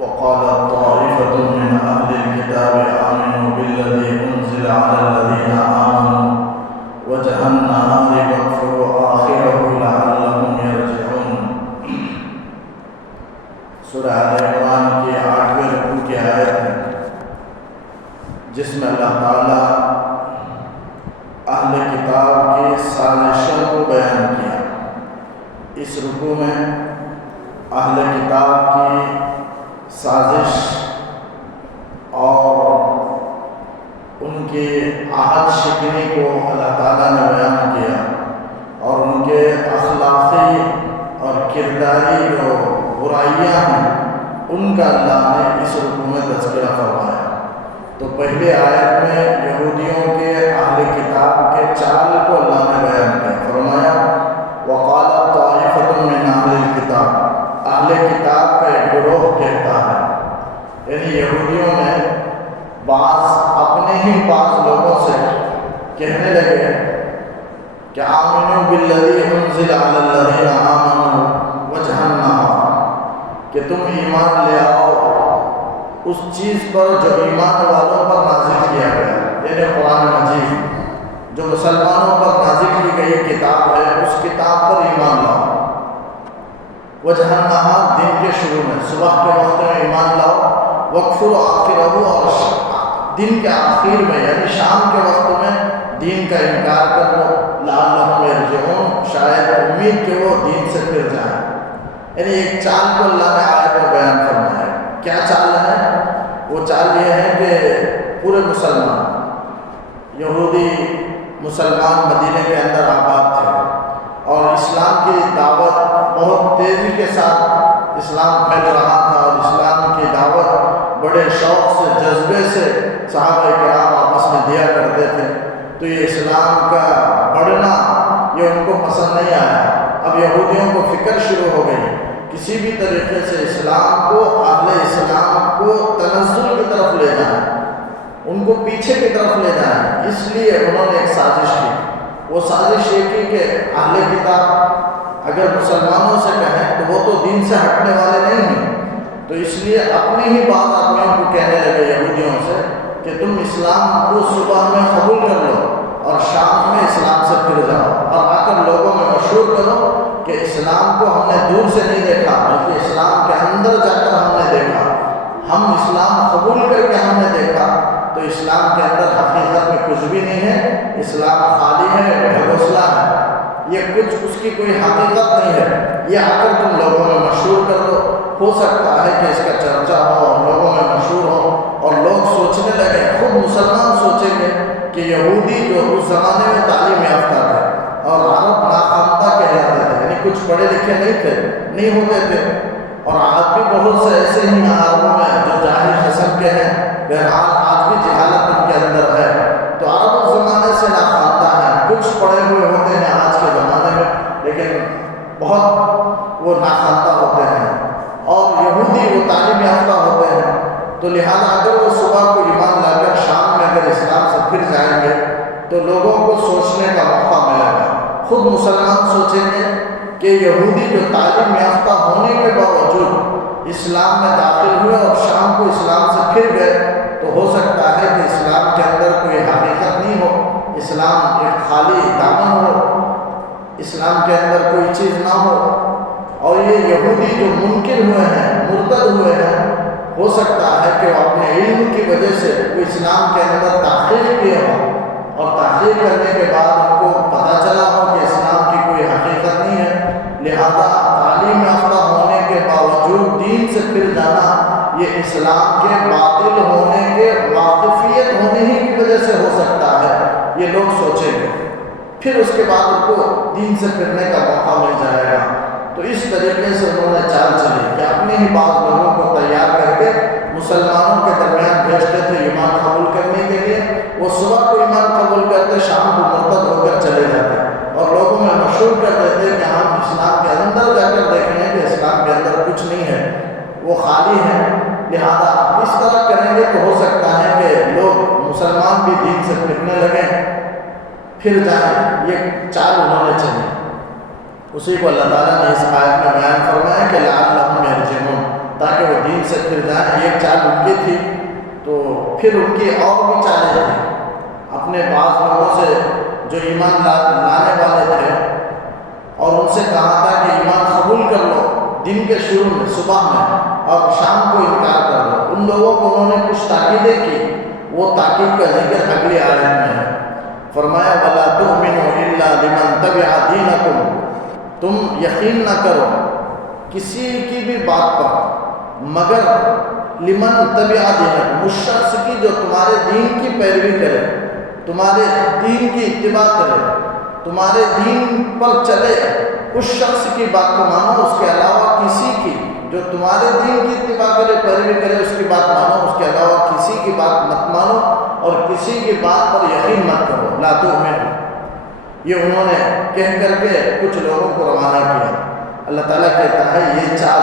وقالت طائفة من أهل الكتاب آمنوا بالذي أنزل على الذين آمنوا وجه النهار واكفروا آخره لعلهم يرجعون۔ سورہ آل عمران کی 8ویں رکوع کی آیت ہے جس میں اللہ تعالیٰ اہل کتاب کی سازشوں کو بیان کیا۔ اس رکوع میں اہل کتاب کی سازش اور ان کی عہد شکنی کو اللہ تعالیٰ نے بیان کیا، اور ان کے اخلاقی اور کرداری جو برائیاں ہیں ان کا اللہ نے اس رکوع میں تذکرہ فرمایا۔ تو پہلی آیت میں یہودیوں کے اہل کتاب کے چال کو اللہ نے بیان کیا، فرمایا وقالت طائفۃ من اہل الکتاب، اہل کتاب کا ایک گروہ کہتا ہے، یعنی یہودیوں میں اپنے ہی بعض لوگوں سے کہنے لگے کہ آمنوا بالذی انزل علی الذین آمنوا وجہ النہار، کہ تم ایمان لے آؤ اس چیز پر جو ایمان والوں پر نازل کیا گیا، یعنی قرآن مجید جو مسلمانوں پر نازل کی گئی کتاب ہے، اس کتاب پر ایمان لاؤ۔ وجہ النہار، دن کے شروع میں، صبح کے وقت میں ایمان لاؤ، وکفروا آخرہ، اور دن کے آخر میں یعنی شام کے وقت میں دین کا انکار کر لو، لعلہم یرجعون، شاید امید کہ وہ دین سے پھر جائیں۔ یعنی ایک چال کو اللہ نے آیت میں بیان فرمایا۔ کیا چال ہے؟ وہ چال یہ ہے کہ پورے مسلمان یہودی مسلمان مدینے کے اندر آباد تھے، اور اسلام کی دعوت بہت تیزی کے ساتھ اسلام پھیل رہا تھا، اور اسلام کی دعوت بڑے شوق سے، جذبے سے صحابہ کرام آپس میں دیا کرتے تھے۔ تو یہ اسلام کا بڑھنا یہ ان کو پسند نہیں آیا۔ اب یہودیوں کو فکر شروع ہو گئی کسی بھی طریقے سے اسلام کو، اہل اسلام کو تنزل کی طرف لے جائیں، ان کو پیچھے کی طرف لے جائیں۔ اس لیے انہوں نے ایک سازش کی۔ وہ سازش یہ کی کہ اہل کتاب اگر مسلمانوں سے کہیں تو وہ تو دین سے ہٹنے والے نہیں ہیں، تو اس لیے اپنی ہی بات آدمیوں کو کہنے لگے یہودیوں سے کہ تم اسلام کو صبح میں قبول کر لو اور شام میں اسلام سے پھر جاؤ، اور آ کر لوگوں میں مشہور کرو کہ اسلام کو ہم نے دور سے نہیں دیکھا بلکہ اسلام کے اندر جا کر ہم نے دیکھا، ہم اسلام قبول کر کے ہم نے دیکھا تو اسلام کے اندر حقیقت میں کچھ بھی نہیں ہے، اسلام خالی ہے، ڈھگوسلا ہے، یہ کچھ اس کی کوئی حقیقت نہیں ہے۔ یہ آ کر تم لوگوں میں مشہور کر دو، ہو سکتا ہے کہ اس کا چرچا ہو اور لوگوں میں مشہور ہو، اور لوگ سوچنے لگے، خود مسلمان سوچیں گے کہ یہودی جو اس زمانے میں تعلیم یافتہ تھے اور عرب ناخواندہ کہلاتے تھے، یعنی کچھ پڑھے لکھے نہیں ہوتے تھے، اور آج بھی بہت سے ایسے ہی عربوں میں جو جاہل قسم کے ہیں، بہرحال آج بھی جہالت ان کے اندر ہے۔ تو عرب اس زمانے سے ناخواندہ ہیں، کچھ پڑھے ہوئے ہوتے ہیں آج کے زمانے میں لیکن بہت وہ ناخواندہ ہوتے ہیں، اور یہودی وہ تعلیم یافتہ ہوتے ہیں۔ تو لہٰذا اگر وہ صبح کو ایمان لا کر شام میں اگر اسلام سے پھر جائیں گے تو لوگوں کو سوچنے کا موقع ملے گا۔ خود مسلمان سوچیں گے کہ یہودی جو تعلیم یافتہ ہونے کے باوجود اسلام میں داخل ہوئے اور شام کو اسلام سے پھر گئے، تو ہو سکتا ہے کہ اسلام کے اندر کوئی حقیقت نہیں ہو، اسلام ایک خالی دامن ہو، اسلام کے اندر کوئی چیز نہ ہو، اور یہ یہودی جو منکر ہوئے ہیں، مرتد ہوئے ہیں، ہو سکتا ہے کہ وہ اپنے علم کی وجہ سے وہ اسلام کے اندر تحقیق کیے ہوں، اور تحقیق کرنے کے بعد ان کو پتہ چلا ہو کہ اسلام کی کوئی حقیقت نہیں ہے، لہذا تعلیم یافتہ ہونے کے باوجود دین سے پھر جانا یہ اسلام کے باطل ہونے کے واقفیت ہونے ہی کی وجہ سے ہو سکتا ہے، یہ لوگ سوچیں گے، پھر اس کے بعد ان کو دین سے پھرنے کا موقع مل جائے گا۔ تو اس طریقے سے انہوں نے چال چلی کہ اپنے ہی بعض لوگوں کو تیار کر کے مسلمانوں کے درمیان بھیجتے تھے ایمان قبول کرنے کے لیے۔ وہ صبح کو ایمان قبول کرتے، شام کو مرتد ہو کر چلے جاتے، اور لوگوں میں مشہور کر دیتے کہ ہم اسلام کے اندر جا کر دیکھ لیں کہ اسلام کے اندر کچھ نہیں ہے، وہ خالی ہے، لہذا اس طرح کریں گے تو ہو سکتا ہے کہ لوگ مسلمان بھی دین سے پھرنے لگیں، پھر جائیں۔ یہ چال انہوں نے چلی، اسی کو اللہ تعالیٰ نے اس آیت میں بیان فرمایا کہ لعلہم یرجعون، تاکہ وہ دین سے پھر جائیں۔ ایک چال ان کی تھی، تو پھر ان کی اور بھی چالیں تھیں۔ اپنے بعض لوگوں سے جو ایمان لانے والے تھے اور ان سے کہا تھا کہ ایمان قبول کر لو دن کے شروع میں، صبح میں، اور شام کو انکار کر دو۔ ان لوگوں کو انہوں نے کچھ تاکیدیں کی، وہ تاکید کا ذکر اگلی آیت میں ہے۔ فرمایا وَلَا تُؤْمِنُوا إِلَّا لِمَنْ تَبِعَ دِينَكُمْ، تم یقین نہ کرو کسی کی بھی بات پر مگر لمن تبع دینکم، اس شخص کی جو تمہارے دین کی پیروی کرے، تمہارے دین کی اتباع کرے، تمہارے دین پر چلے، اس شخص کی بات کو مانو، اس کے علاوہ کسی کی جو تمہارے دین کی اتباع کرے، پیروی کرے، اس کی بات مانو، اس کے علاوہ کسی کی بات مت مانو اور کسی کی بات پر یقین مت کرو۔ لا تؤمنوا، یہ انہوں نے کہہ کر کے کچھ لوگوں کو روانہ کیا۔ اللہ تعالیٰ کہتا ہے یہ چال،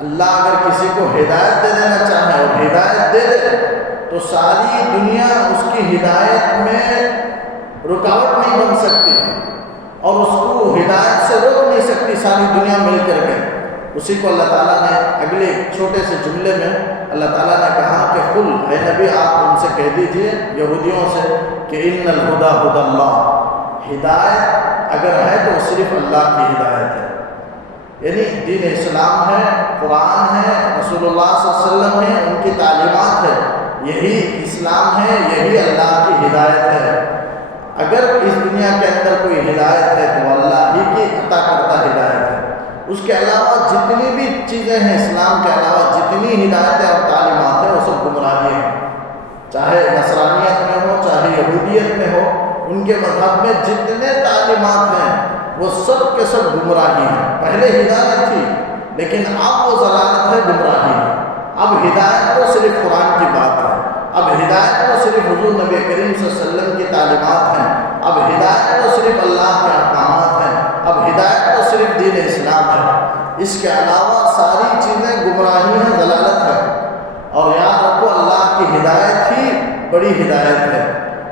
اللہ اگر کسی کو ہدایت دے دینا چاہے اور ہدایت دے دے تو ساری دنیا اس کی ہدایت میں رکاوٹ نہیں بن سکتی اور اس کو ہدایت سے روک نہیں سکتی ساری دنیا مل کر کے۔ اسی کو اللہ تعالیٰ نے اگلے چھوٹے سے جملے میں اللہ تعالیٰ نے کہا کہ قل، اے نبی آپ ان سے کہہ دیجئے یہودیوں سے کہ ان الہدی ھدی اللہ، ہدایت اگر ہے تو صرف اللہ کی ہدایت ہے، یعنی دین اسلام ہے، قرآن ہے، رسول اللہ صلی اللہ علیہ وسلم ہے، ان کی تعلیمات ہے، یہی اسلام ہے، یہی اللہ کی ہدایت ہے۔ اگر اس دنیا کے اندر کوئی ہدایت ہے تو اللہ ہی کی عطا کرتا ہدایت ہے۔ اس کے علاوہ جتنی بھی چیزیں ہیں، اسلام کے علاوہ جتنی ہدایتیں اور تعلیمات ہیں وہ سب گمراہی ہیں، چاہے نصرانیت میں ہو چاہے یہودیت میں ہو، ان کے مذہب میں جتنے تعلیمات ہیں وہ سب کے سب گمراہی ہیں۔ پہلے ہدایت تھی لیکن اب وہ ضلالت ہے، گمراہی ہے۔ اب ہدایت تو صرف قرآن کی بات ہے، اب ہدایت تو صرف حضور نبی کریم صلی اللہ علیہ وسلم کی تعلیمات ہیں، اب ہدایت تو صرف اللہ کے احکامات ہیں، اب ہدایت تو صرف دین اسلام ہے۔ اس کے علاوہ ساری چیزیں گمراہی ہیں، ضلالت ہے۔ اور یاد رکھو اللہ کی ہدایت ہی بڑی ہدایت ہے۔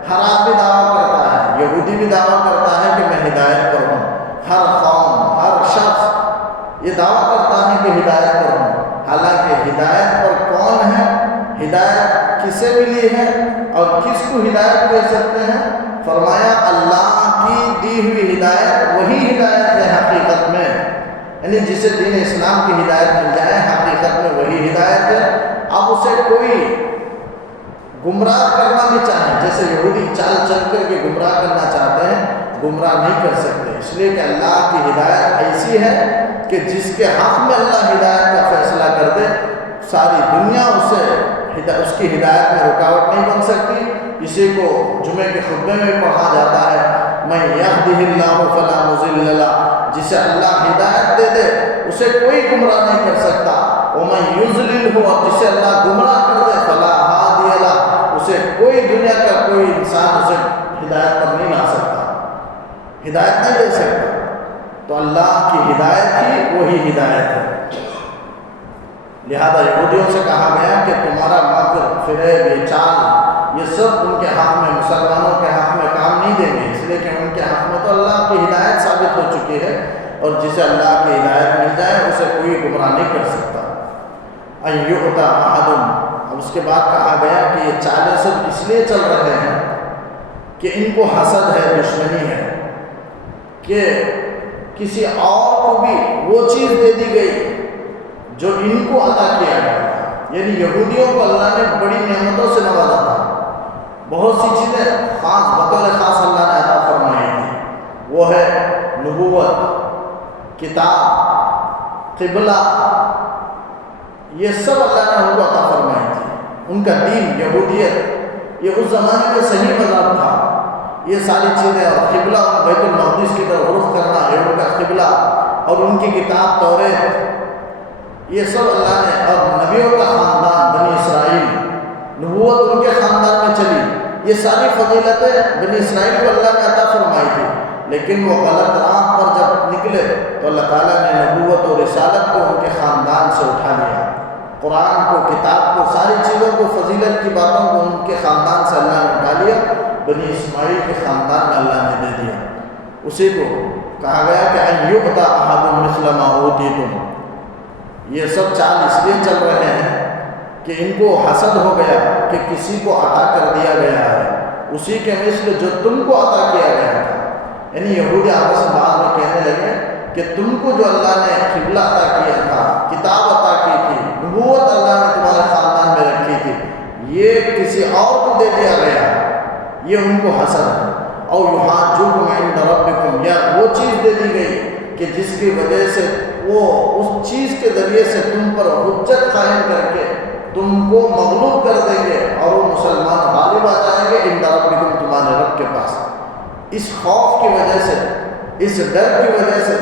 ہر آدمی دعویٰ کرتا ہے، یہودی بھی دعویٰ کرتا ہے کہ میں ہدایت پر ہوں، ہر قوم ہر شخص یہ دعویٰ کرتا ہے کہ ہدایت پر ہوں، حالانکہ ہدایت پر کون ہے، ہدایت کسے ملی ہے اور کس کو ہدایت کہہ سکتے ہیں؟ فرمایا اللہ کی دی ہوئی ہدایت وہی ہدایت ہے حقیقت میں، یعنی جسے دین اسلام کی ہدایت مل جائے حقیقت میں وہی ہدایت ہے۔ اب اسے کوئی گمراہ کرنا بھی چاہے، جیسے یہودی چال چل کر کے گمراہ کرنا چاہتے ہیں، گمراہ نہیں کر سکتے، اس لیے کہ اللہ کی ہدایت ایسی ہے کہ جس کے حق میں اللہ ہدایت کا فیصلہ کر دے ساری دنیا اس کی ہدایت میں رکاوٹ نہیں بن سکتی۔ اسی کو جمعے کے خطبے میں پڑھا جاتا ہے، میں یہدہ اللہ فلا مضل لہ، جسے اللہ ہدایت دے دے اسے کوئی گمراہ نہیں کر سکتا، ومن یضللہ، اور جسے اللہ گمراہ کر دے فلا ہادی لہ، اسے کوئی دنیا کا کوئی انسان اسے ہدایت پر نہیں لا سکتا، ہدایت نہیں دے سکتا۔ تو اللہ کی ہدایت ہی وہی ہدایت ہے۔ لہذا یہودیوں سے کہا گیا کہ تمہارا مکر، فریب، یہ چال، یہ سب ان کے حق میں، مسلمانوں کے حق میں کام نہیں دیں گے، اس لیے کہ ان کے حق میں تو اللہ کی ہدایت ثابت ہو چکی ہے، اور جسے اللہ کی ہدایت مل جائے اسے کوئی گمراہ نہیں کر سکتا۔ ان یؤتی احد، اب اس کے بعد کہا گیا کہ یہ چالیں سب اس لیے چل رہے ہیں کہ ان کو حسد ہے، دشمنی ہے، کہ کسی اور کو بھی وہ چیز دے دی گئی جو ان کو عطا کیا گیا تھا، یعنی یہودیوں کو اللہ نے بڑی نعمتوں سے نوازا تھا، بہت سی چیزیں خاص بطور خاص اللہ نے عطا فرمائی تھی، وہ ہے نبوت، کتاب، قبلہ، یہ سب اللہ نے ان کو عطا فرمائی تھی۔ ان کا دین یہودیت یہ اس زمانے میں صحیح مذہب تھا، یہ ساری چیزیں، اور قبلہ بیت المقدس کی طرف رخ کرنا یہ ان کا قبلہ، اور ان کی کتاب توریت، یہ سب اللہ نے، اور نبیوں کا خاندان بنی اسرائیل، نبوت ان کے خاندان میں چلی، یہ ساری فضیلتیں بنی اسرائیل کو اللہ نے عطا فرمائی تھی، لیکن وہ غلط راہ پر جب نکلے تو اللہ تعالیٰ نے نبوت اور رسالت کو ان کے خاندان سے اٹھا لیا، قرآن کو، کتاب کو، ساری چیزوں کو، فضیلت کی باتوں کو ان کے خاندان سے اللہ نے اٹھا لیا، بنی اسماعیل کے خاندان میں اللہ نے دے دیا۔ اسی کو کہا گیا کہ ان یؤتی احد مثل ما اوتیتم، یہ سب چال اس لیے چل رہے ہیں کہ ان کو حسد ہو گیا کہ کسی کو عطا کر دیا گیا ہے اسی کے مثل جو تم کو عطا کیا گیا تھا. یعنی یہودی آپس میں بعد میں کہنے لگے کہ تم کو جو اللہ نے قبلہ عطا کیا تھا، کتاب عطا کی تھی، نبوت اللہ نے تمہارے خاندان میں رکھی تھی، یہ کسی اور کو دے دیا گیا، یہ ان کو حسد ہے. اور یحاجوکم عند ربکم، یا وہ چیز دے دی گئی کہ جس کی وجہ سے وہ اس چیز کے ذریعے سے تم پر حجت قائم کر کے تم کو مغلوب کر دیں گے اور وہ مسلمان غالب آ جائیں گے عند ربکم، تمہارے رب کے پاس. اس خوف کی وجہ سے، اس ڈر کی وجہ سے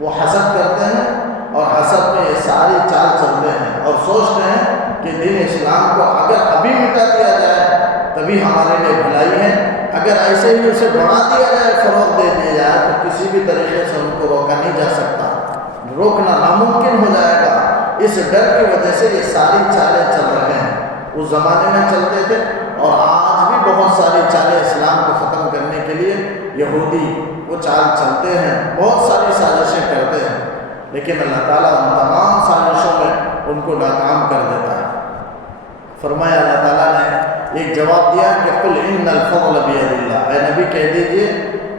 وہ حسد کرتے ہیں اور حسد میں یہ ساری چال چلتے ہیں اور سوچتے ہیں کہ دین اسلام کو اگر ابھی مٹا دیا جائے تبھی ہمارے لیے بھلائی ہے، اگر ایسے ہی اسے بڑھا دیا جائے، فروغ دے دیا جائے تو کسی بھی طریقے سے ان کو روکا نہیں جا سکتا، روکنا ناممکن ہو جائے گا. اس ڈر کی وجہ سے یہ ساری چالیں چل رہے ہیں. اس زمانے میں چلتے تھے اور آج بھی بہت ساری چالیں اسلام کو ختم کرنے کے لیے یہودی وہ چال چلتے ہیں، بہت ساری سازشیں کرتے ہیں، لیکن اللہ تعالیٰ ان تمام سازشوں میں ان کو ناکام کر دیتا ہے. فرمایا اللہ تعالیٰ نے ایک جواب دیا کہ قل ان الفضل بید اللہ، اے نبی کہہ دیجئے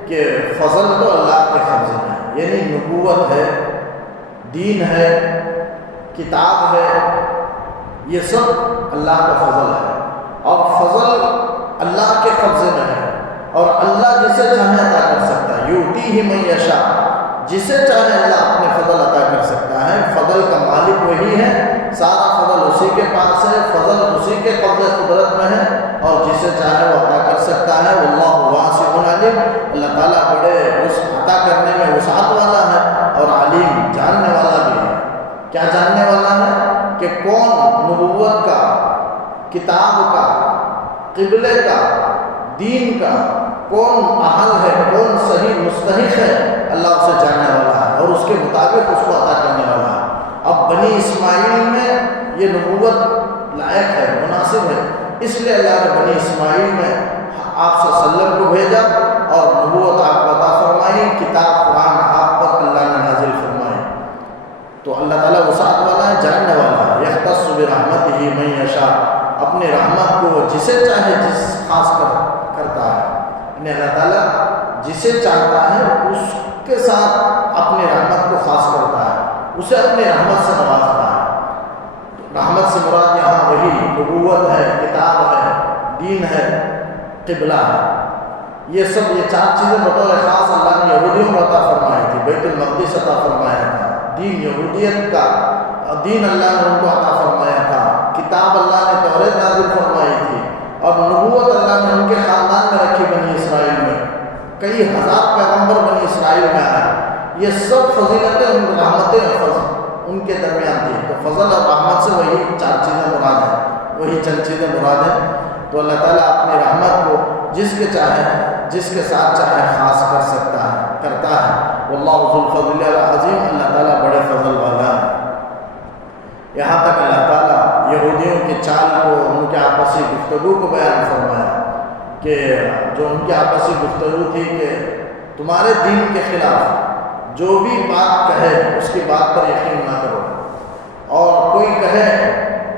کہ فضل تو اللہ کے قبضے میں ہے. یعنی نبوت ہے، دین ہے، کتاب ہے، یہ سب اللہ کا فضل ہے اور فضل اللہ کے قبضے میں ہے اور اللہ جسے چاہے عطا کر سکتا ہے. یؤتیہ من یشاء، جسے چاہے اللہ اپنے فضل عطا کر سکتا ہے. فضل کا مالک وہی ہے، سارا فضل اسی کے پاس ہے، فضل اسی کے قبضے قدرت میں ہے اور جسے چاہے وہ عطا کر سکتا ہے. واللہ واسع علیم، اللہ تعالیٰ بڑے اس عطا کرنے میں وسعت والا ہے اور علیم، جاننے والا بھی ہے. کیا جاننے والا ہے؟ کہ کون نبوت کا، کتاب کا، قبلے کا، دین کا کون اہل ہے، کون صحیح مستحق ہے، اللہ اسے جاننے والا ہے اور اس کے مطابق اس کو عطا کرنے والا ہے. اب بنی اسماعیل میں یہ نبوت لائق ہے، مناسب ہے، اس لیے اللہ نے بنی اسماعیل میں آپ صلی اللہ علیہ وسلم کو بھیجا اور نبوت آپ کو عطا فرمائی، کتاب قرآن آپ پر اللہ نے نازل فرمائی. تو اللہ تعالیٰ وسعت والا ہے، جاننے والا ہے. یختص برحمتہ من یشاء، اپنے رحمت کو جسے چاہے جس خاص کرتا ہے. یعنی اللہ تعالیٰ جسے چاہتا ہے اس کے ساتھ اپنے رحمت کو خاص کرتا ہے، اسے اپنے رحمت سے نوازتا ہے. رحمت سے مراد یہاں وہی نبوت ہے، کتاب ہے، دین ہے، قبلہ ہے. یہ سب، یہ چار چیزیں بطور خاص اللہ نے یہودیوں کو عطا فرمائی تھی. بیت المقدس عطا فرمایا تھا، دین یہودیت کا دین اللہ نے ان کو عطا فرمایا تھا، کتاب اللہ نے توریت نازل فرمائی تھی اور نبوت اللہ نے ان کے خاندان میں رکھی بنی اسرائیل میں. کئی ہزار پیغمبر بنی اسرائیل میں آئے. یہ سب فضیلتیں، ان رحمتیں اور فضل ان کے درمیان تھی. تو فضل اور رحمت سے وہی چار چیزیں مراد ہیں، وہی چند چیزیں مراد ہیں. تو اللہ تعالیٰ اپنی رحمت کو جس کے چاہے، جس کے ساتھ چاہے خاص کر سکتا ہے، کرتا ہے. واللہ ذو الفضل العظیم، اللہ تعالیٰ بڑے فضل والا ہے. یہاں تک اللہ تعالیٰ یہودیوں کی چال کو، ان کے آپسی گفتگو کو بیان فرمایا کہ جو ان کی آپسی گفتگو تھی کہ تمہارے دین کے خلاف جو بھی بات کہے اس کی بات پر یقین نہ کرو، اور کوئی کہے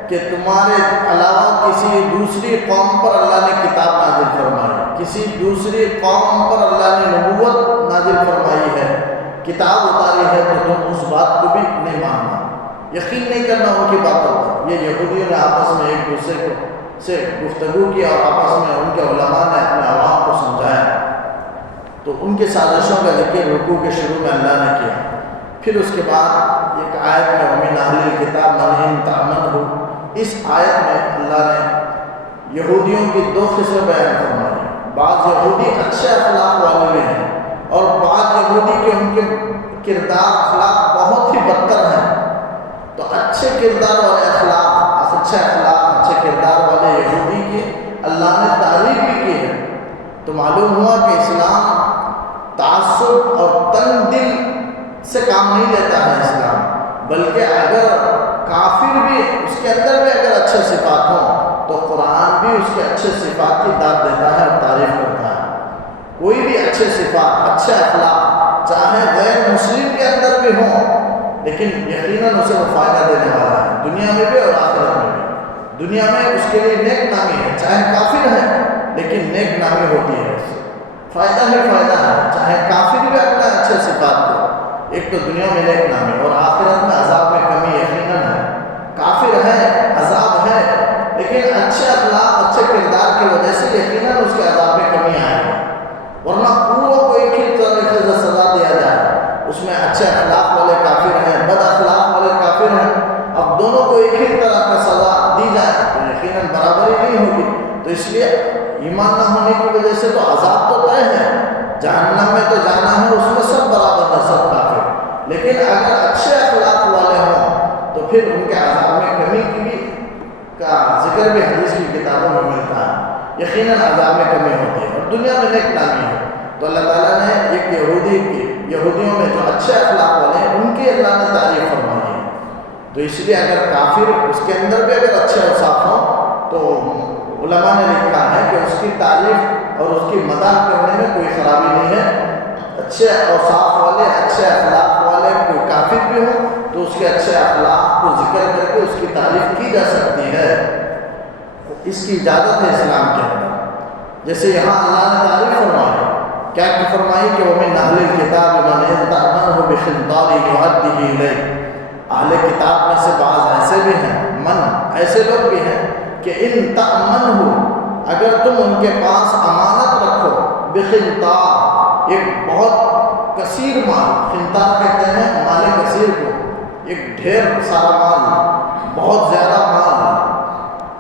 کہ تمہارے علاوہ کسی دوسری قوم پر اللہ نے کتاب نازل فرمائی، کسی دوسری قوم پر اللہ نے نبوت نازل فرمائی ہے، کتاب اتاری ہے، تو تم اس بات کو بھی نہیں ماننا، یقین نہیں کرنا ان کی باتوں پر. یہ یہودیوں نے آپس میں ایک دوسرے کو سے گفتگو کی اور آپس میں ان کے علماء نے اپنے عوام کو سمجھایا. تو ان کی سازشوں کا ذکر رکوع کے شروع میں اللہ نے کیا. پھر اس کے بعد ایک آیت میں وَمِنْ أَهْلِ الْكِتَابِ مَنْ إِنْ تَأْمَنْهُ، اس آیت میں اللہ نے یہودیوں کی دو قسمیں بیان فرمائی. بعض یہودی اچھے اخلاق والے بھی ہیں اور بعض یہودی کے ان کے کردار اخلاق بہت ہی بدتر ہیں. تو اچھے کردار والے اخلاق، اچھے کردار والے یہودی کی اللہ نے تعریف بھی کی ہے. تو معلوم ہوا کہ اسلام تعصب اور تنگ دل سے کام نہیں لیتا ہے اسلام، بلکہ اگر کافر بھی اس کے اندر بھی اگر اچھے صفات ہوں تو قرآن بھی اس کے اچھے صفات کی داد دیتا ہے اور تعریف کرتا ہے. کوئی بھی اچھے صفات، اچھے اخلاق چاہے غیر مسلم کے اندر بھی ہوں لیکن یقیناً اسے وہ فائدہ دینے والا ہے دنیا میں بھی اور آخرت میں بھی۔ دنیا میں اس کے لیے نیک نامی ہے، چاہے کافر ہے لیکن نیک نامی ہوتی ہے، اس سے فائدہ ہی فائدہ ہے، چاہے کافر بھی اپنا اچھے صفات کو، ایک تو دنیا میں نیک نامی اور آخرت میں عذاب میں کمی یقیناً ہے۔ کافر ہے، عذاب ہے، لیکن اچھے اخلاق اچھے کردار کی وجہ سے یقیناً اس کے عذاب میں کمی آئے گی، ورنہ پوروں کو ایک ہی طریقے سے سزا دیا جائے، اس میں اچھے اخلاق والے کافر ہیں، بد اخلاق والے کافر ہیں، اب دونوں کو ایک ہی طرح کا سزا دی جائے تو یقیناً برابری نہیں ہوگی۔ تو اس لیے ایمان نہ ہونے کی وجہ سے تو عذاب تو طے ہے، جہنم میں تو جانا ہے، اس میں سب برابر ہے، سب کافر، لیکن اگر اچھے اخلاق والے ہوں تو پھر ان کے عذاب میں کمی کی کا ذکر بھی حدیث کی کتابوں میں ملتا ہے، یقیناً عذاب میں کمی ہوتی ہے اور دنیا میں نیک نامی ہے۔ تو اللہ تعالیٰ نے ایک یہودیوں میں جو اچھے اخلاق والے ہیں ان کی اللہ نے تعریف فرمائی ہے، تو اس لیے اگر کافر اس کے اندر بھی اگر اچھے اوصاف ہوں تو علماء نے لکھا ہے کہ اس کی تعریف اور اس کی مدح کرنے میں کوئی خرابی نہیں ہے۔ اچھے اوصاف والے اچھے اخلاق والے کوئی کافر بھی ہوں تو اس کے اچھے اخلاق کو ذکر کر کے اس کی تعریف کی جا سکتی ہے، اس کی اجازت ہے اسلام کے اندر۔ جیسے یہاں اللہ نے تعریف فرمائی، کیا فرمائی کہ وَمِنْ أَهْلِ الْكِتَابِ مَنْ إِنْ تَأْمَنْهُ بِقِنْطَارٍ يُؤَدِّهِ إِلَيْكَ۔ اہل کتاب میں سے بعض ایسے بھی ہیں، ایسے لوگ بھی ہیں کہ ان تأمنہ، اگر تم ان کے پاس امانت رکھو، بقنطار، ایک بہت کثیر مال، قنطار کہتے ہیں مال کثیر کو، ایک ڈھیر سارا مال، بہت زیادہ مال،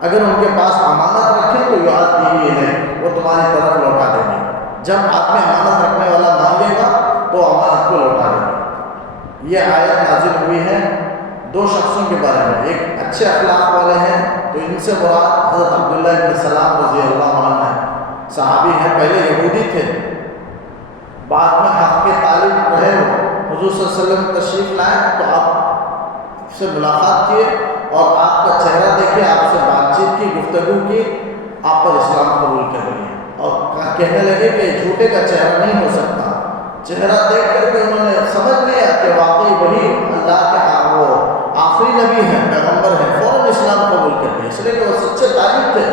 اگر ان کے پاس امانت رکھیں تو یؤدیہ الیک، وہ تمہاری طرف لوٹا دیں گے۔ جب آدمی امانت رکھنے والا مانگے گا تو امانت کو لوٹا دیں گے۔ یہ آیت نازل ہوئی ہے دو شخصوں کے بارے میں، ایک اچھے اخلاق والے ہیں تو ان سے مراد حضرت عبداللہ بن سلام رضی اللہ عنہ ہے، صحابی ہیں، پہلے یہودی تھے، بعد میں حق کے طالب رہے، حضور صلی اللہ علیہ وسلم تشریف لائے تو آپ سے ملاقات کیے اور آپ کا چہرہ دیکھے، آپ سے بات چیت کی، گفتگو کی، آپ پر اسلام قبول کر لیے اور کہنے لگے کہ جھوٹے کا چہرہ نہیں ہو سکتا۔ چہرہ دیکھ کر کے انہوں نے سمجھ لیا کہ واقعی وہی اللہ کے وہ آخری نبی ہیں، پیغمبر ہیں، فوراً اسلام قبول کر لیا، اس لیے کہ وہ سچے طالب تھے،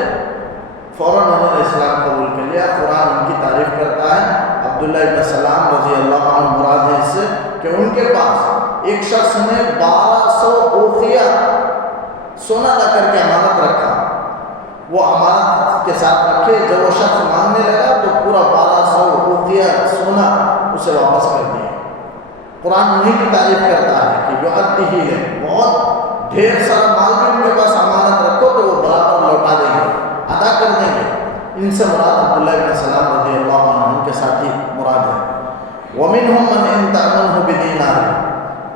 فوراً انہوں نے اسلام قبول کر لیا۔ قرآن ان کی تعریف کرتا ہے، عبداللہ بن سلام رضی اللہ عنہ مراد ہے اس سے کہ ان کے پاس ایک شخص نے 1200 اوقیہ سونا لا کر کے امانت رکھا، وہ امانت کے ساتھ رکھے، جب وہ شخص مانگنے لگا تو پورا 1200 اوقیہ سونا اسے واپس کر دیا۔ قرآن انہیں کی تعریف کرتا ہے کہ یؤدیہ ہے، بہت ڈھیر سارا مال بھی ان کے پاس امانت رکھو تو وہ برابر لوٹا دیں گے، ادا کر دیں گے۔ ان سے مراد عبداللہ بن سلام رضی اللہ عنہ، ان کے ساتھی مراد ہے۔ وَمِنْهُمْ مَنْ إِنْ تَأْمَنْهُ بِدِينَارٍ،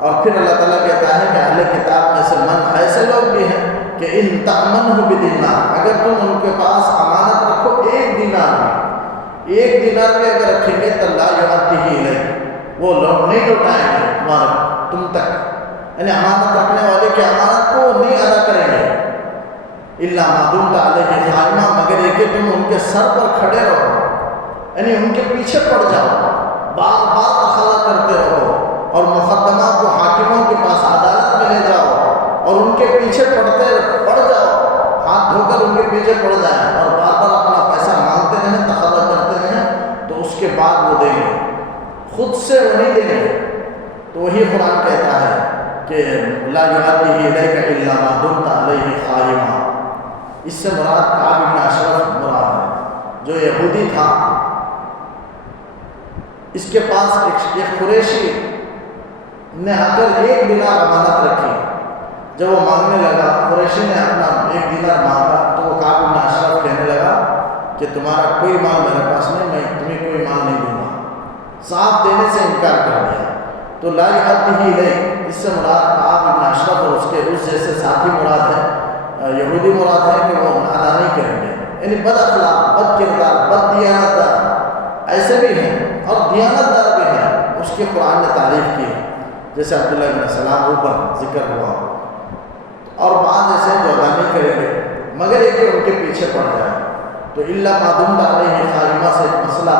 اور پھر اللہ تعالیٰ کہتا ہے کہ اہل کتاب میں سے من ایسے لوگ بھی ہیں کہ ان تأمنه بدینار، اگر تم ان کے پاس امانت رکھو ایک دینار میں، ایک دینار میں اگر رکھیں گے تو لا یؤدیہ الیک، وہ لوگ نہیں لوٹائیں گے تم تک، یعنی امانت رکھنے والے کی امانت کو نہیں ادا کریں گے، الا ما دمت علیہ قائما، مگر یہ کہ تم ان کے سر پر کھڑے رہو، یعنی ان کے پیچھے پڑ جاؤ، بار بار دخلا کرتے رہو اور مقدمات کو حاکموں کے پاس عدالت میں لے جاؤ اور ان کے پیچھے پڑ جاؤ، ہاتھ دھو کر ان کے پیچھے پڑ جائیں اور بار بار اپنا پیسہ مانگتے رہیں، تخلہ کرتے رہیں، تو اس کے بعد وہ دیں گے، خود سے وہ نہیں دیں گے۔ تو وہی قرآن کہتا ہے کہ لا یؤدیہ الیک الا ما دمت علیہ قائما، اس سے مراد کعب بن اشرف مراد ہے جو یہودی تھا، اس کے پاس ایک قریشی نے آ کر 1 دینار امانت رکھی، جب وہ مانگنے لگا، قریشی نے اپنا 1 دینار مانگا تو وہ کعب بن اشرف کہنے لگا کہ تمہارا کوئی مال میرے پاس نہیں، میں تمہیں کوئی مال نہیں دوں گا، صاف دینے سے انکار کر دیا۔ تو لا یؤدیہ الیک، اس سے مراد کعب بن اشرف اور اس جیسے ساتھی مراد ہے، یہودی مراد ہے کہ وہ ادا نہیں کریں گے، یعنی بد اخلاق، بد کردار، بد دیانت دار ایسے بھی ہیں اور دیانت دار بھی ہیں، اس کی قرآن نے تعریف کی ہے، جیسے عبداللہ بن سلام اوپر ذکر ہوا، اور بعض ایسے جو ادا نہیں کریں گے مگر یہ کہ ان کے پیچھے پڑ جائے۔ تو الا ما دمت علیہ قائما سے ایک مسئلہ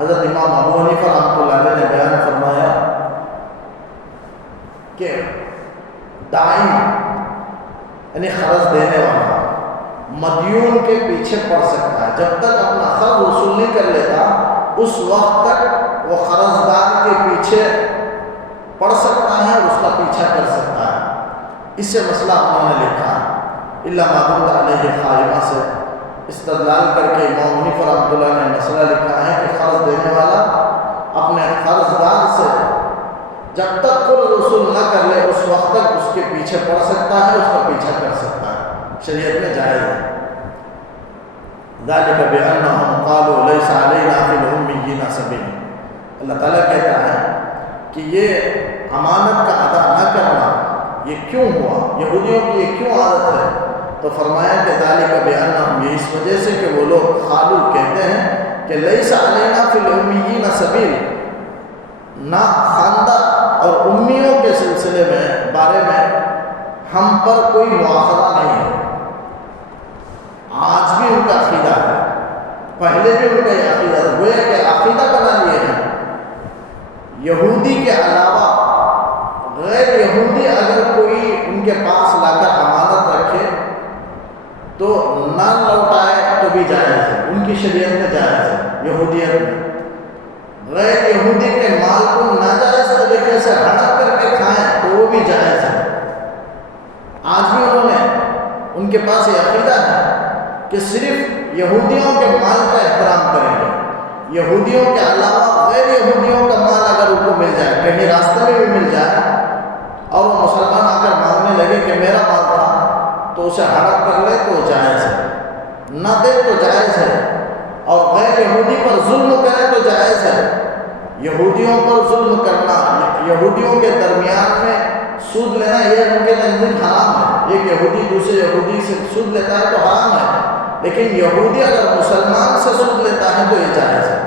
حضرت امام ابو حنیفہ رحمۃ اللہ علیہ نے بیان فرمایا کہ دائم یعنی قرض دینے والا مدیون کے پیچھے پڑ سکتا ہے، جب تک اپنا قرض وصول نہیں کر لیتا اس وقت تک وہ قرض دار کے پیچھے پڑ سکتا ہے اور اس کا پیچھا کر سکتا ہے۔ اس سے مسئلہ انہوں نے لکھا الا ما دمت علیہ قائما سے استدلال کر کے امام حنیفہ رحمۃ اللہ نے مسئلہ لکھا ہے کہ قرض دینے والا اپنے قرض دار سے جب تک قرض وصول نہ کر لے اس وقت تک اس کے پیچھے پڑ سکتا ہے، اس کا پیچھا کر سکتا ہے، شریعت میں جائز ہے۔ ذالک بأنہم قالوا لیس علینا فی الأمیین سبیل، اللہ تعالیٰ کہتا ہے کہ یہ امانت کا ادا نہ کرنا یہ کیوں ہوا، یہودیوں کی یہ کیوں عادت ہے؟ تو فرمایا کہ ذالک بأنہم، یہ اس وجہ سے کہ وہ لوگ قالوا کہتے ہیں کہ لیس علینا فی الأمیین سبیل، نہ خواندہ اور امیوں کے سلسلے میں بارے میں ہم پر کوئی مواخذہ نہیں ہے۔ آج بھی ان کا عقیدہ ہے، پہلے بھی ان کا یہ عقیدہ ہے، گویا کہ عقیدہ بنا لیے ہیں یہودی کے علاوہ غیر یہودی اگر کوئی ان کے پاس لا کر امانت رکھے تو نہ لوٹائے تو بھی جائز ہے، ان کی شریعت میں جائز ہے، یہودیت میں۔ غیر یہودی کے مال کو ناجائز طریقے سے ہڑپ کر کے کھائیں تو وہ بھی جائز ہے۔ آج بھی انہوں نے ان کے پاس یہ عقیدہ ہے کہ صرف یہودیوں کے مال کا احترام کریں گے، یہودیوں کے علاوہ غیر یہودیوں کا مال اگر ان کو مل جائے، کہیں راستے میں بھی مل جائے اور وہ مسلمان آ کر مانگنے لگے کہ میرا مال تھا تو اسے ہڑپ کر لے تو جائز ہے، نہ دے تو جائز ہے، اور غیر یہودی پر ظلم کرے تو جائز ہے۔ یہودیوں پر ظلم کرنا، یہودیوں کے درمیان میں سود لینا یہ ان کے نزدیک حرام ہے، ایک یہودی دوسرے یہودی سے سود لیتا ہے تو حرام ہے، لیکن یہودی اگر مسلمان سے سود لیتا ہے تو یہ جائز ہے۔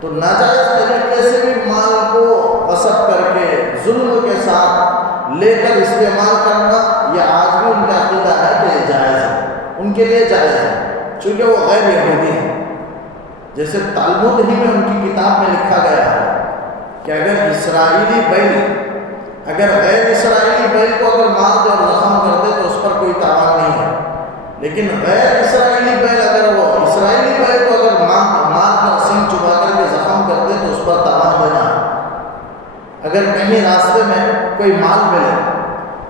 تو ناجائز طریقے سے بھی مال کو غصب کر کے ظلم کے ساتھ لے کر استعمال کرنا یہ آج بھی ان کا عقیدہ ہے کہ یہ جائز ہے، ان کے لیے جائز ہے چونکہ وہ غیر یہودی ہیں۔ جیسے تالمود ہی میں ان کی کتاب میں لکھا گیا ہے کہ اگر اسرائیلی بیل اگر غیر اسرائیلی بیل کو اگر مار دے اور زخم کر دے تو اس پر کوئی تاوان نہیں ہے، لیکن غیر اسرائیلی بیل اگر وہ اسرائیلی بیل کو اگر مار کر سینگ چبا کر کے زخم کر دے تو اس پر تاوان دینا ہے۔ اگر کہیں راستے میں کوئی مال ملے،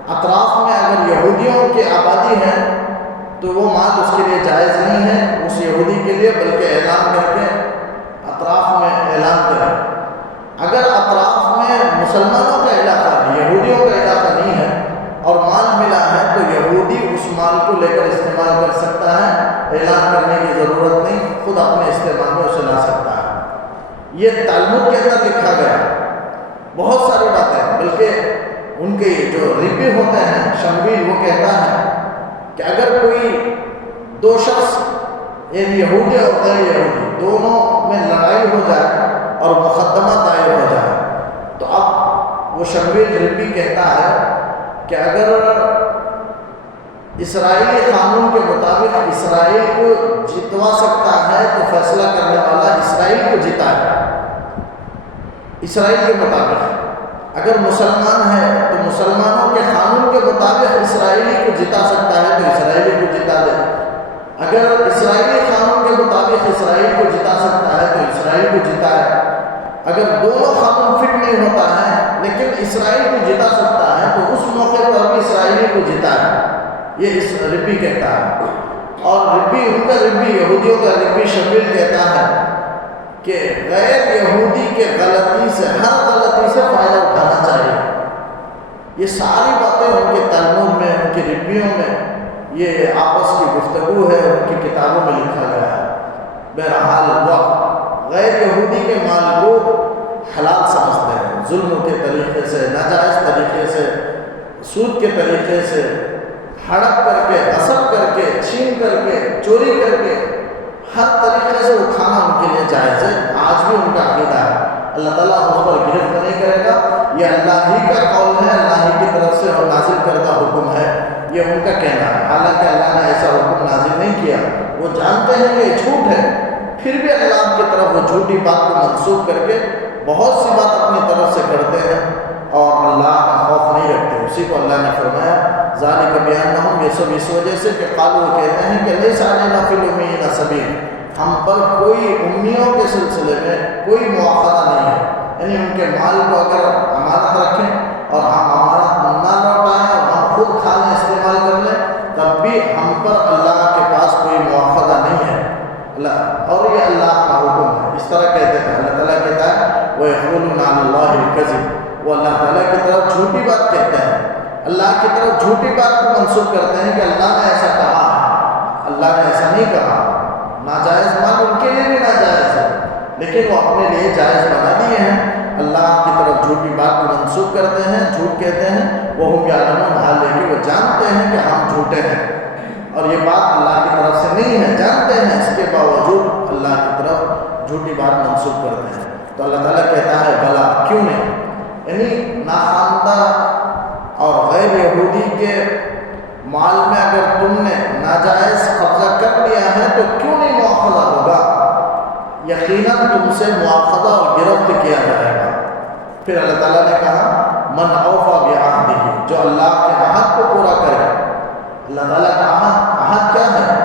اطراف میں اگر یہودیوں کی آبادی ہے تو وہ مال اس کے لیے جائز نہیں ہے اس یہودی کے لیے، بلکہ اعلان کر کے اطراف میں اعلان کرے۔ اگر اطراف میں مسلمانوں کا علاقہ ہے، یہودیوں کا علاقہ نہیں ہے اور مال ملا ہے تو یہودی اس مال کو لے کر استعمال کر سکتا ہے، اعلان کرنے کی ضرورت نہیں، خود اپنے استعمال میں اسے لا سکتا ہے۔ یہ تالمود کے اندر لکھا گیا، بہت ساری باتیں، بلکہ ان کے جو ربی ہوتے ہیں شمویل وہ کہتا ہے کہ اگر کوئی دو شخص یعنی یہودی اور غیر یہودی دونوں میں لڑائی ہو جائے اور مقدمہ دائر ہو جائے تو اب وہ شمویل ربی کہتا ہے کہ اگر اسرائیلی قانون کے مطابق اسرائیل کو جتوا سکتا ہے تو فیصلہ کرنے والا اسرائیل کو جتائے، اسرائیل کے مطابق۔ اگر مسلمان ہے تو مسلمانوں کے قانون کے مطابق اسرائیلی کو جتا سکتا ہے تو اسرائیلی کو جتا دے، اگر اسرائیلی قانون کے مطابق اسرائیل کو جتا سکتا ہے تو اسرائیل کو جتائے، اگر دونوں قانون فٹ نہیں ہوتا ہے لیکن اسرائیل کو جتا سکتا ہے تو اس موقع پر بھی اسرائیلی کو جتائے، یہ اس ربی کہتا ہے۔ اور ربی ان کا ربی یہودیوں کا ربی شمویل کہتا ہے کہ غیر یہودی کے غلطی سے ہر غلطی سے فائدہ اٹھانا چاہیے۔ یہ ساری باتیں ان کے تلمود میں، ان کی ربیوں میں یہ آپس کی گفتگو ہے، ان کی کتابوں میں لکھا گیا ہے۔ بہرحال وہ غیر یہودی کے مال کو حلال سمجھتے ہیں، ظلم کے طریقے سے، ناجائز طریقے سے، سود کے طریقے سے، ہڑپ کر کے، غصب کر کے، چھین کر کے، چوری کر کے، ہر طریقے سے وہ کھانا ان کے لیے جائز ہے۔ آج بھی ان کا عقیدہ ہے، اللہ تعالیٰ اس پر گرفت نہیں کرے گا، یہ اللہ ہی کا قول ہے، اللہ ہی کی طرف سے اور نازل کردہ حکم ہے، یہ ان کا کہنا ہے۔ حالانکہ اللہ نے ایسا حکم نازل نہیں کیا، وہ جانتے ہیں کہ یہ جھوٹ ہے، پھر بھی اللہ کی طرف وہ جھوٹی بات کو منسوخ کر کے بہت سی بات اپنی طرف سے کرتے ہیں اور اللہ کا خوف نہیں یہ سب اس وجہ سے کہ قالوا کہتے ہیں کہ لیس علینا فی الامیین سبیل، ہم پر کوئی امیوں کے سلسلے میں کوئی مواخذہ نہیں ہے، یعنی ان کے مال کو اگر امانت رکھیں اور ہم امانت نہ لوٹائیں اور ہم خود کھا لیں استعمال کر لیں تب بھی ہم پر اللہ کے پاس کوئی مواخذہ نہیں ہے اللہ، اور یہ اللہ کا حکم ہے۔ اس طرح کہتے ہیں اللہ تعالیٰ کہتا ہے وَيَقُولُونَ عَلَى اللَّهِ الْكَذِبَ، وہ اللہ تعالیٰ کی طرف جھوٹی بات کہتے ہیں، اللہ کی طرف جھوٹی بات کو منسوخ کرتے ہیں کہ اللہ نے ایسا کہا ہے، اللہ نے ایسا نہیں کہا۔ ناجائز مال ان کے لیے بھی ناجائز ہے لیکن وہ اپنے لیے جائز بنا دیے ہیں، اللہ کی طرف جھوٹی بات کو منسوخ کرتے ہیں، جھوٹ کہتے ہیں، وَهُمْ يَعْلَمُونَ، حالانکہ وہ جانتے ہیں کہ ہم جھوٹے ہیں اور یہ بات اللہ کی طرف سے نہیں ہے، جانتے ہیں، اس کے باوجود اللہ کی طرف جھوٹی بات منسوخ کرتے ہیں۔ تو اللہ تعالیٰ کہتا ہے بلا، کیوں نہیں، یعنی ناخواندہ اور غیر یہودی کے مال میں اگر تم نے ناجائز قبضہ کر لیا ہے تو کیوں نہیں مواخذہ ہوگا، یقیناً تم سے مواخذہ اور گرفت کیا جائے گا۔ پھر اللہ تعالیٰ نے کہا من اوفی بعہدہ، جو اللہ کے عہد کو پورا کرے۔ اللہ تعالیٰ کا عہد کیا ہے؟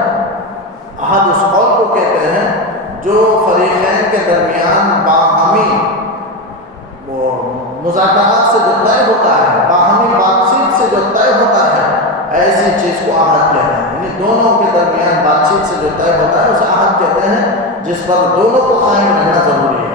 عہد اس قول کو کہتے ہیں جو فریقین کے درمیان باہمی وہ مذاکرات سے جو طے ہوتا ہے، باہمی بات چیت سے جو طے ہوتا ہے، ایسی چیز کو عہد کہتے ہیں، یعنی دونوں کے درمیان بات چیت سے جو طے ہوتا ہے اسے عہد کہتے ہیں، جس پر دونوں کو قائم رہنا ضروری ہے،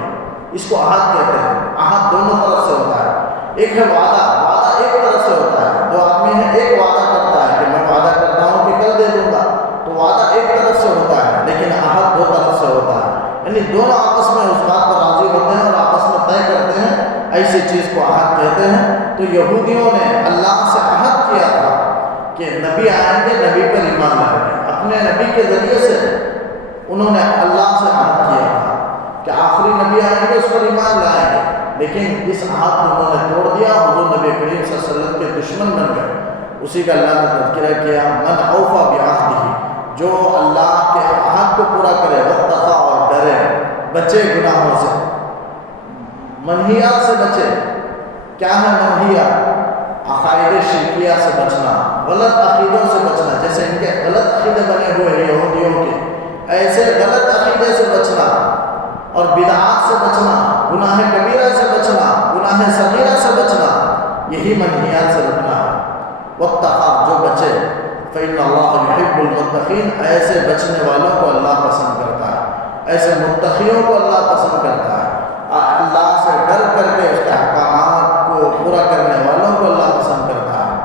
اس کو عہد کہتے ہیں۔ عہد دونوں طرف سے ہوتا ہے، ایک ہے وعدہ، وعدہ ایک طرف سے ہوتا ہے، دو آدمی ہیں، ایک وعدہ کرتا ہے کہ میں وعدہ کرتا ہوں کہ کل دے دوں گا، تو وعدہ ایک طرف سے ہوتا ہے، لیکن عہد دو طرف سے ہوتا ہے، یعنی دونوں آپس میں اس بات پر راضی ہوتے ہیں اور آپس میں طے کرتے ہیں، ایسی چیز کو عہد کہتے ہیں۔ تو یہودیوں نے اللہ سے عہد کیا تھا کہ نبی آئیں گے، نبی پر ایمان لائیں گے، اپنے نبی کے ذریعے سے انہوں نے اللہ سے عہد کیا تھا کہ آخری نبی آئیں گے اس پر ایمان لائیں گے، لیکن اس عہد کو انہوں نے توڑ دیا، حضور نبی کریم صلی اللہ علیہ وسلم کے دشمن بن گئے۔ اسی کا اللہ نے تذکرہ کیا من اوفی بعہدہ، جو اللہ کے عہد کو پورا کرے، واتقى، اور ڈرے، بچے گناہوں سے، منہیات سے بچے۔ کیا ہے منہیات؟ عقائد شرکیہ سے بچنا، غلط عقیدوں سے بچنا، جیسے ان کے غلط عقیدے بنے ہوئے ہیں یہودیوں کے، ایسے غلط عقیدے سے بچنا اور بدعات سے بچنا، گناہ کبیرہ سے بچنا، گناہ صغیرہ سے بچنا، یہی منہیات سے بچنا ہے۔ واتقى، جو بچے، فإن اللہ يحب المتقین، ایسے بچنے والوں کو اللہ پسند کرتا ہے، ایسے متقیوں کو اللہ پسند کرتا ہے، اللہ سے ڈر کر کے اس کے احکامات کو پورا کرنے والوں کو اللہ پسند کرتا ہے۔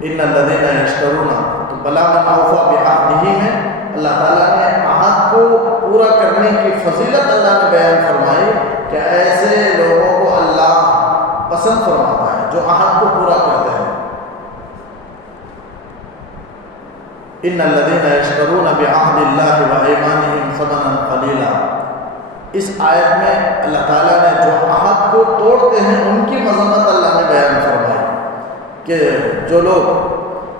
ان الذین یشترون، تو بلا من اوفی بعہدہ میں اللہ تعالیٰ نے عہد کو پورا کرنے کی فضیلت اللہ نے بیان فرمائی کہ ایسے لوگوں کو اللہ پسند فرماتا ہے جو عہد کو پورا کرتے ہیں۔ ان الذین یشترون بعہد اللہ وایمانہم ثمنا قلیلا، اس آیت میں اللہ تعالیٰ نے جو عہد کو توڑتے ہیں ان کی مذمت اللہ نے بیان فرمائی کہ جو لوگ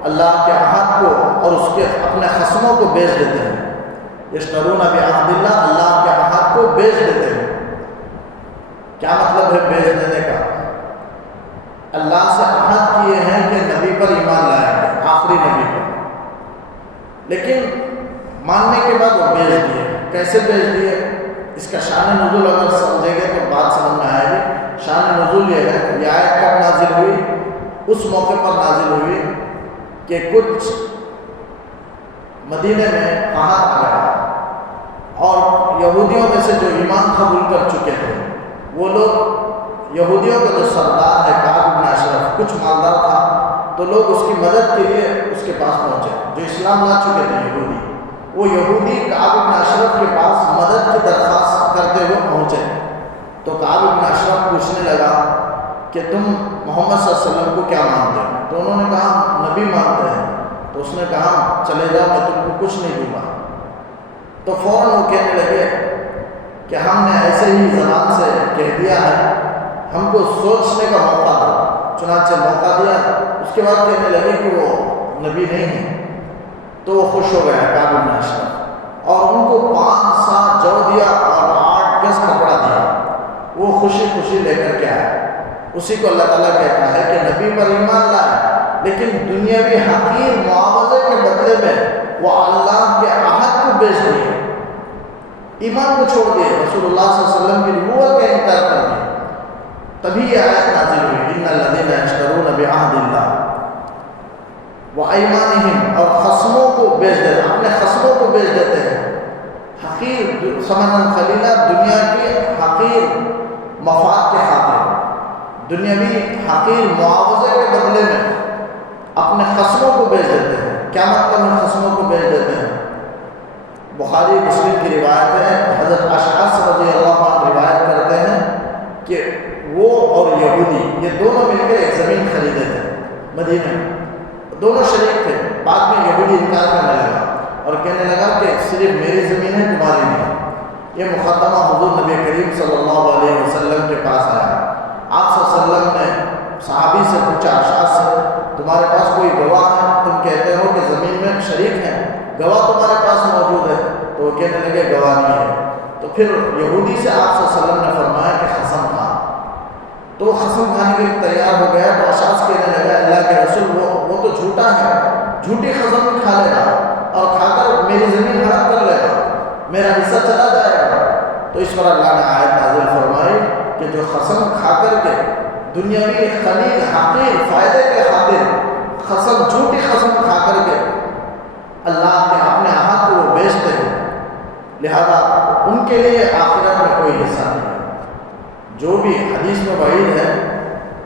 اللہ کے عہد کو اور اس کے اپنے خصموں کو بیچ دیتے ہیں، یشترون بعہد اللہ، اللہ کے عہد کو بیچ دیتے ہیں۔ کیا مطلب ہے بیچ دینے کا؟ اللہ سے عہد کیے ہیں کہ نبی پر ایمان لائیں گے، آخری نبی پر، لیکن ماننے کے بعد وہ بیچ دیے۔ کیسے بیچ دیے؟ اس کا شان نزول اگر سمجھیں گے تو بات سمجھ میں آئے گی۔ شان نزول یہ ہے، یہ آیت کب نازل ہوئی؟ اس موقع پر نازل ہوئی کہ کچھ مدینے میں قحط آ گیا اور یہودیوں میں سے جو ایمان قبول کر چکے تھے وہ لوگ، یہودیوں کا جو سردار ہے کعب بن اشرف، کچھ مالدار تھا، تو لوگ اس کی مدد کے لیے اس کے پاس پہنچے، جو اسلام لا چکے تھے یہودی، وہ یہودی کعب بن اشرف کے پاس مدد کی درخواست کرتے ہوئے پہنچے۔ تو کعب بن اشرف پوچھنے لگا کہ تم محمد صلی اللہ علیہ وسلم کو کیا مانتے ہیں؟ تو انہوں نے کہا نبی مانتے ہیں۔ تو اس نے کہا چلے جاؤ، میں تم کو کچھ نہیں دوں گا۔ تو فوراً وہ کہنے لگے کہ ہم نے ایسے ہی زبان سے کہہ دیا ہے، ہم کو سوچنے کا موقع دو۔ چنانچہ موقع دیا، اس کے بعد کہنے لگے کہ وہ نبی نہیں ہے۔ تو وہ خوش ہو گیا کعب بن اشرف، اور ان کو 5 سا جو دیا اور 8 گز کپڑا دیا، وہ خوشی خوشی لے کر کے آئے. اسی کو اللہ تعالیٰ کہتا ہے کہ نبی پر ایمان لائے لیکن دنیاوی حقیر معاوضے کے بدلے میں وہ اللہ کے عہد کو بیچ دیے، ایمان کو چھوڑ دیے، رسول اللہ صلی اللہ علیہ وسلم کی نبوت کا انکار کر دیا. تبھی یہ آیت نازل ہوئی ان الذین یشترون بعہد اللہ وایمانہم، اور خصموں کو بیچ دیتے، اپنے خصموں کو بیچ دیتے ہیں. حقیر ثمنا قلیلا، دنیا کی حقیر مفاد کے خاطر، دنیاوی حقیر معاوضے کے بدلے میں اپنے خصموں کو بیچ دیتے ہیں. کیا مطلب ہے خصموں کو بیچ دیتے ہیں؟ بخاری مسلم کی روایت ہے، حضرت اشعث رضی اللہ عنہ روایت کرتے ہیں کہ وہ اور یہودی یہ دونوں مل کر ایک زمین خریدے تھے مدینہ میں، دونوں شریک تھے. بعد میں یہودی انکار کرنے لگا اور کہنے لگا کہ صرف میری زمین ہے، تمہاری نہیں. یہ مقدمہ حضور نبی کریم صلی اللہ علیہ وسلم کے پاس آیا. آپ صلی اللہ علیہ وسلم نے صحابی سے پوچھا، اشعث سے، تمہارے پاس کوئی گواہ ہے؟ تم کہتے ہو کہ زمین میں شریک ہیں، گواہ تمہارے پاس موجود ہے؟ تو وہ کہنے لگے گواہ نہیں ہے. تو پھر یہودی سے آپ صلی اللہ علیہ وسلم نے فرمایا کہ قسم کھا. تو وہ قسم کھانے کے لیے تیار ہو گیا. تو اشعث کہنے لگا اللہ کے رسول وہ تو جھوٹا ہے، جھوٹی قسم کھا لے گا اور کھا کر میری زمین حرام کر لے گا، میرا حصہ چلا جائے گا. تو اس پر اللہ نے آیت نازل فرمائی کہ جو قسم کھا کر کے دنیاوی خلیل حقیر فائدے کے خاطر قسم، جھوٹی قسم کھا کر کے اللہ کے اپنے عہد کو وہ بیچتے ہیں، لہذا ان کے لیے آخرت میں کوئی حصہ نہیں ہے. جو بھی حدیث میں وعید ہے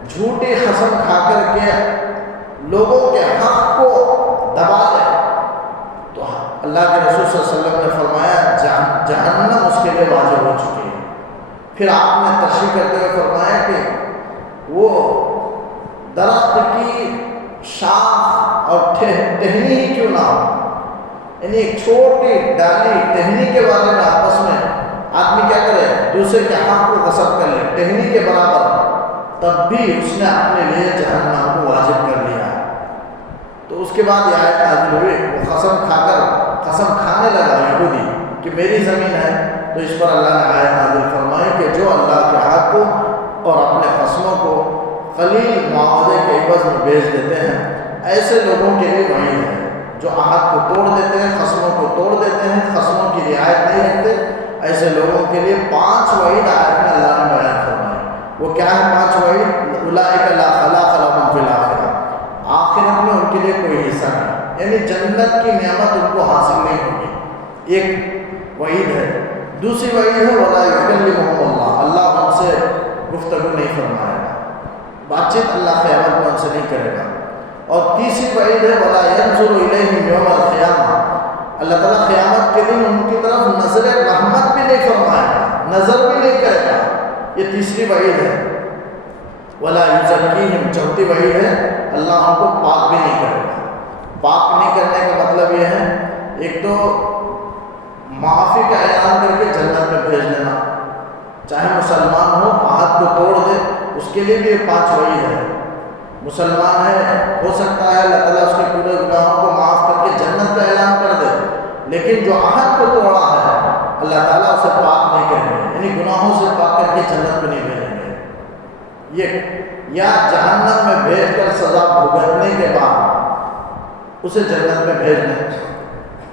جھوٹی قسم کھا کر کے لوگوں کے حق کو دبا دے، تو اللہ کے رسول صلی اللہ علیہ وسلم نے فرمایا جہنم اس کے لیے واجب ہو چکی ہے. پھر آپ نے تشریح کرتے ہوئے فرمایا کہ وہ درخت کی شاخ اور ٹہنی ہی کیوں نہ ہو، یعنی ایک چھوٹی ڈالی ٹہنی کے بارے میں آپس میں آدمی کیا کرے، دوسرے کے حق کو غصب کر لے ٹہنی کے برابر، تب بھی اس نے اپنے لیے جہنم کو واجب کر لیا. تو اس کے بعد یہ آیت نازل ہوئی، وہ قسم کھانے لگا یہودی کہ میری زمین ہے. تو اس پر اللہ نے آیت نازل فرمائی کہ جو اللہ کے حق کو اور اپنے قسموں کو قلیل معاوضے کے عوض میں بیچ دیتے ہیں، ایسے لوگوں کے لیے وعید ہے. جو عہد کو توڑ دیتے ہیں، قسموں کو توڑ دیتے ہیں، قسموں کی رعایت نہیں رکھتے، ایسے لوگوں کے لیے 5 وعید آیت میں اللہ نے بیان فرمائی. وہ کیا ہے 5 وعید؟ اولئک لا خلاق لهم فی الآخرہ، آخرت میں ان کے لیے کوئی حصہ نہیں، یعنی جنت کی نعمت ان کو حاصل نہیں ہوگی. ایک وعید ہے. دوسری وعید ہے ولا یکلمہم اللہ، اللہ ان سے گفتگو نہیں فرمائے گا، بات چیت اللہ قیامت میں ان سے نہیں کرے گا. اور تیسری وعید ہے ولا ینظر الیہم یوم القیامہ، اللہ تعالیٰ قیامت کے دن ان کی طرف نظر رحمت بھی نہیں فرمائے گا، نظر بھی نہیں کرے گا. یہ تیسری وعید ہے. ولا یزکیہم، چوتھی وعید ہے اللہ ان کو پاک بھی نہیں کرے گا. پاک نہیں کرنے کا مطلب یہ ہے، ایک تو معافی کا اعلان کر کے جنت میں بھیج دینا، چاہے مسلمان ہو عہد کو توڑ دے، اس کے لیے بھی یہ 5 وعید ہے. مسلمان ہے، ہو سکتا ہے اللہ تعالیٰ اس کے پورے گناہوں کو معاف کر کے جنت کا اعلان کر دے، لیکن جو عہد کو توڑا ہے اللہ تعالیٰ اسے پاک نہیں کریں گے، یعنی گناہوں سے پاک کر کے جنت کو نہیں بھیجیں گے. یہ یا جہنم میں بھیج کر سزا بھگتنے کے بعد اسے جنت میں بھیج دیں.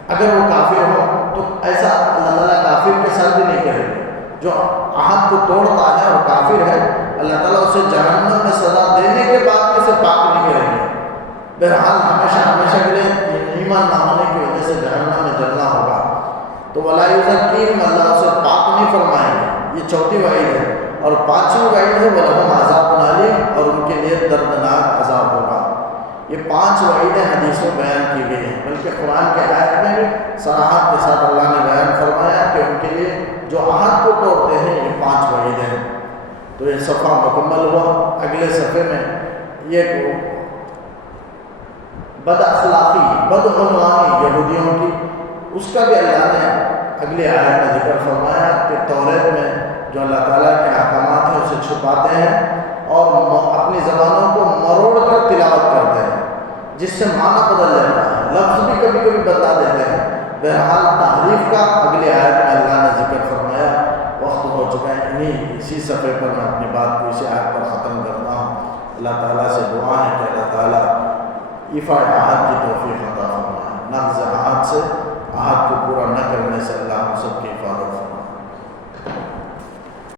اگر وہ کافر ہو تو ایسا اللہ تعالیٰ کافر کے ساتھ بھی نہیں کرے گا. جو عہد کو توڑتا ہے اور کافر ہے، اللہ تعالیٰ اسے جہنم میں سزا دینے کے بعد بھی اسے پاک نہیں کریں گے. بہرحال ہمیشہ کے لیے ایمان نہ ہونے کی وجہ سے جہنم میں جلنا ہوگا. تو ولا یزکیہم، اللہ اسے پاک نہیں فرمائیں گے. یہ چوتھی وعید ہے. اور 5ویں وعید ہے وَلَهُمْ عَذَابٌ أَلِيمٌ، اور ان کے لیے دردناک عذاب ہوگا. یہ 5 وعیدیں حدیث میں بیان کی گئی ہیں، بلکہ قرآن کے آیت میں بھی صراحت کے ساتھ اللہ نے بیان فرمایا کہ ان کے لیے جو عہد کو توڑتے ہیں یہ 5 وعیدیں ہیں. تو یہ صفحہ مکمل ہوا. اگلے صفحے میں یہ بد اخلاقی، بدعنوانی یہودیوں کی، اس کا بھی اللہ نے اگلی آیت میں ذکر فرمایا کہ توریت میں جو اللہ تعالیٰ کے احکامات ہیں اسے چھپاتے ہیں اور اپنی زبانوں کو مروڑ کر تلاوت کرتے ہیں، جس سے معنی بدل جاتا ہے، لفظ بھی کبھی کبھی بتا دیتے ہیں. بہرحال تحریف کا اگلی آیت میں اللہ نے ذکر فرمایا. وقت ہو چکا ہے۔ اسی صفحے پر میں اپنی بات کو اسی آیت پر ختم کرتا ہوں۔ اللہ تعالیٰ سے دعا ہے کہ اللہ تعالیٰ ایفا عہد کی توفیق عطا فرمائے۔